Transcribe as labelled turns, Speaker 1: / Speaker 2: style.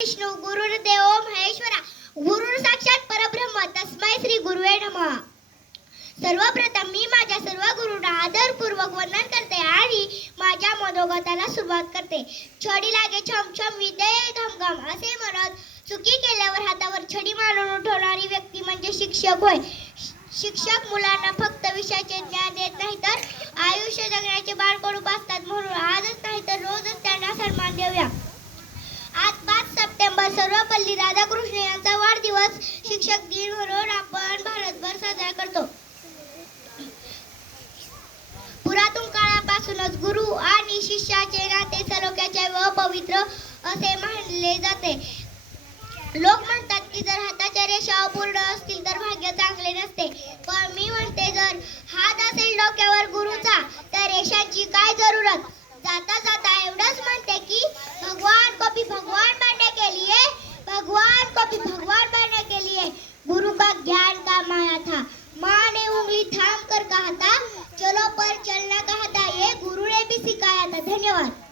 Speaker 1: विष्णू गुरुर्देव महेश्वरा गुरु साक्षात परब्रह्म तस्मै श्री गुरुवे नमः. सर्वप्रथम मी माझ्या सर्व गुरुंना आदरपूर्वक वंदन करते आणि माझ्या मनोगताला सुरुवात करते. छडी लागे छम छम विदय घम घम असे म्हणत चुकी केल्यावर हातावर छडी मारून उठवणारी व्यक्ती म्हणजे शिक्षक होय. शिक्षक मुलांना फक्त विषयाचे ज्ञान देत नाही तर आयुष्य जगण्याचे बाळकडूप असतात म्हणून आजच नाही तर रोजच त्यांना सन्मान देऊया. सप्टेंबर सर्वपल्ली राधाकृष्ण यांचा वाढदिवस शिक्षक दिन म्हणून आपण भारतभर साजरा करतो. पुरातन काळापासूनच गुरु आणि शिष्याचे नाते सलोख्याचे व पवित्र असे मानले जाते. लोक म्हणतात की जर हाताच्या रेषा अपूर्ण असतील तर भाग्य चांगले नसते. पण मी म्हणते जर हात असेल डोक्यावर गुरुचा तर रेषांची काय जरूरत? जाता जाता on.